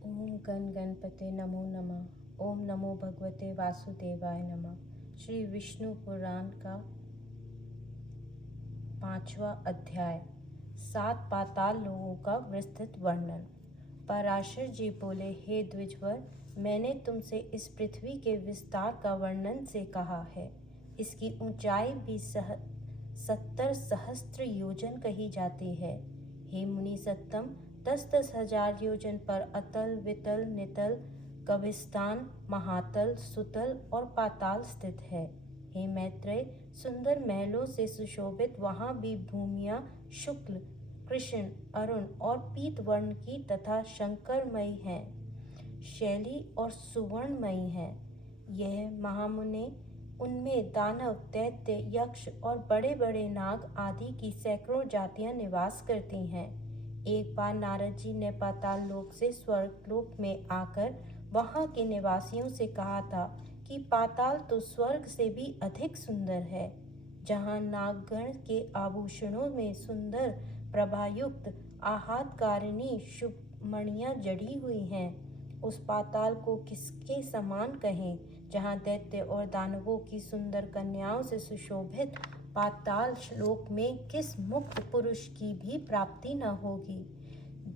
ओम गण गणपते नमो नमः। ओम नमो भगवते वासुदेवाय नमः। श्री विष्णु पुराण का 5वां अध्याय, 7 पाताल लोगों का विस्तृत वर्णन। पराशर जी बोले, हे द्विजवर, मैंने तुमसे इस पृथ्वी के विस्तार का वर्णन से कहा है। इसकी ऊंचाई भी 70 सहस्त्र योजन कही जाती है। हे मुनि सत्तम, 10-10 हजार योजन पर अतल, वितल, नितल, कविस्तान, महातल, सुतल और पाताल स्थित है। हे मैत्रेय, सुंदर महलों से सुशोभित वहाँ भी भूमियाँ शुक्ल, कृष्ण, अरुण और पीत वर्ण की तथा शंकरमयी हैं, शैली और सुवर्णमयी हैं। यह महामुने, उनमें दानव, दैत्य, यक्ष और बड़े बड़े नाग आदि की सैकड़ों जातियां निवास करती हैं। एक बार नारद जी ने पाताल लोक से स्वर्गलोक में आकर वहाँ के निवासियों से कहा था कि पाताल तो स्वर्ग से भी अधिक सुंदर है, जहाँ नागगण के आभूषणों में सुंदर प्रभायुक्त आह्लादकारिणी शुभ मणियाँ जड़ी हुई हैं। उस पाताल को किसके समान कहें, जहाँ दैत्य और दानवों की सुंदर कन्याओं से सुशोभित पाताल श्लोक में किस मुक्त पुरुष की भी प्राप्ति न होगी,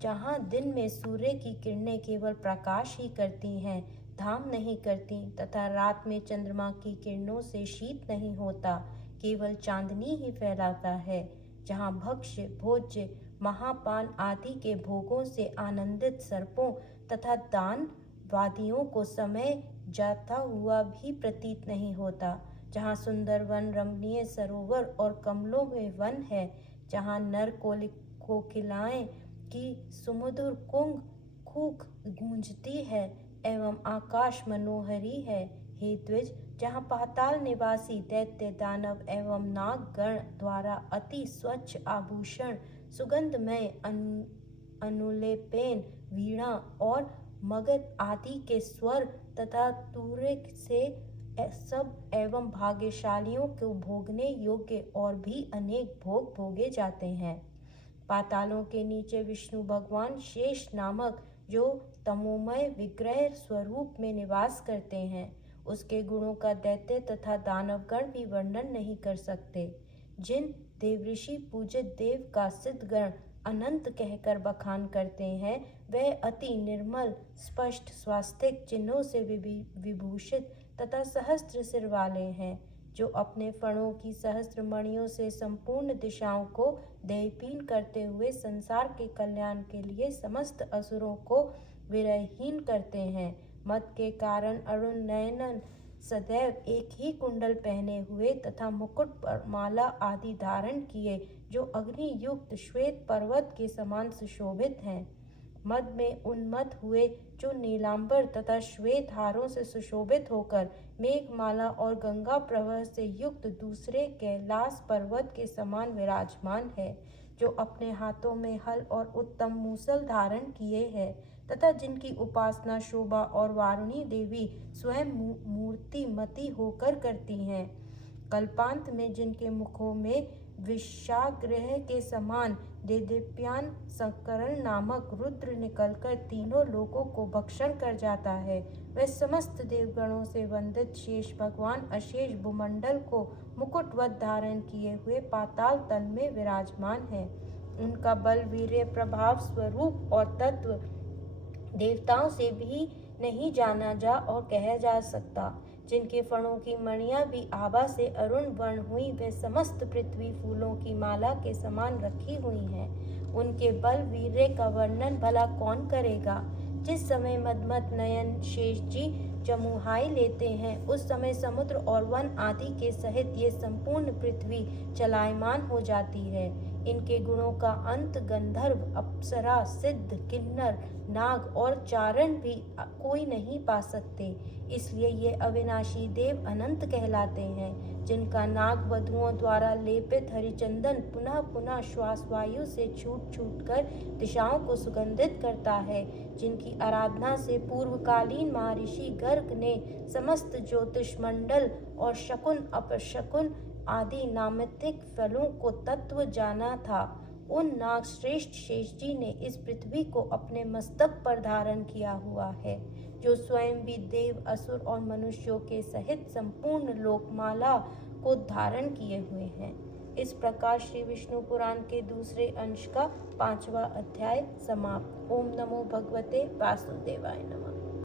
जहाँ दिन में सूर्य की किरणें केवल प्रकाश ही करती हैं, धाम नहीं करती, तथा रात में चंद्रमा की किरणों से शीत नहीं होता, केवल चांदनी ही फैलाता है, जहाँ भक्ष्य, भोज्य, महापान आदि के भोगों से आनंदित सर्पों तथा दान वादियों को समय जाता हुआ भी प्रतीत नहीं होता, जहाँ सुंदर वन, रमणीय सरोवर और कमलों में वन है, जहाँ नर कोकिलाएं की सुमधुर कुंग कूक गूंजती है एवं आकाश मनोहरी है। हे द्विज, जहाँ पाताल निवासी दैत्य, दानव एवं नाग गण द्वारा अति स्वच्छ आभूषण, सुगंधमय अनुलेपन, वीणा और मगध आदि के स्वर तथा तुरग से सब एवं भाग्यशालियों को भोगने योग्य और भी अनेक भोग भोगे जाते हैं। पातालों के नीचे विष्णु भगवान शेष नामक, जो तमोमय विग्रह स्वरूप में निवास करते हैं, उसके गुणों का दैत्य तथा दानवगण भी वर्णन नहीं कर सकते। जिन देवऋषि पूजित देव का सिद्धगण अनंत कहकर बखान करते हैं, वह अति निर्मल, स्पष्ट, स्वास्तिक चिन्हों से विभूषित तथा सहस्त्र सिर वाले हैं, जो अपने फणों की सहस्त्र मणियों से संपूर्ण दिशाओं को दयहीन करते हुए संसार के कल्याण के लिए समस्त असुरों को विरहीन करते हैं। मत के कारण अरुण नयन सदैव एक ही कुंडल पहने हुए तथा मुकुट पर माला आदि धारण किए, जो अग्नि युक्त श्वेत पर्वत के समान सुशोभित हैं। मद में उन्मत्त हुए, जो नीलांबर तथा श्वेत हारों से सुशोभित होकर मेघमाला और गंगा प्रवाह से युक्त दूसरे कैलाश पर्वत के समान विराजमान है, जो अपने हाथों में हल और उत्तम मूसल धारण किए हैं, तथा जिनकी उपासना शोभा और वारुणी देवी स्वयं मूर्तिमती होकर करती हैं। कल्पांत में जिनके मुखों में विषाग्रह के समान देदीप्यमान संकरण नामक रुद्र निकलकर तीनों लोकों को भक्षण कर जाता है, वह समस्त देवगणों से वंदित शेष भगवान अशेष भूमंडल को मुकुटवत धारण किए हुए पाताल तल में विराजमान है। उनका बल, वीर्य, प्रभाव, स्वरूप और तत्व देवताओं से भी नहीं जाना जा और कहा जा सकता। जिनके फणों की मणियां भी आभा से अरुण वर्ण हुई, वे समस्त पृथ्वी फूलों की माला के समान रखी हुई हैं। उनके बल, वीर्य का वर्णन भला कौन करेगा। जिस समय मदमत नयन शेष जी जमुहाई लेते हैं, उस समय समुद्र और वन आदि के सहित ये संपूर्ण पृथ्वी चलायमान हो जाती है। इनके गुणों का अंत गंधर्व, अप्सरा, सिद्ध, किन्नर, नाग और चारण भी कोई नहीं पा सकते। इसलिए ये अविनाशी देव अनंत कहलाते हैं, जिनका नाग वधुओं द्वारा लेपित हरिचंदन पुनः पुनः श्वास वायु से छूट छूट कर दिशाओं को सुगंधित करता है, जिनकी आराधना से पूर्वकालीन महर्षि गर्ग ने समस्त ज्योतिष मंडल और शकुन अपशकुन आदि नामितिक फलों को तत्व जाना था, उन नागश्रेष्ठ शेष जी ने इस पृथ्वी को अपने मस्तक पर धारण किया हुआ है, जो स्वयं भी देव, असुर और मनुष्यों के सहित संपूर्ण लोकमाला को धारण किए हुए हैं। इस प्रकार श्री विष्णु पुराण के दूसरे अंश का 5वां अध्याय समाप्त। ओम नमो भगवते वासुदेवाय नमः।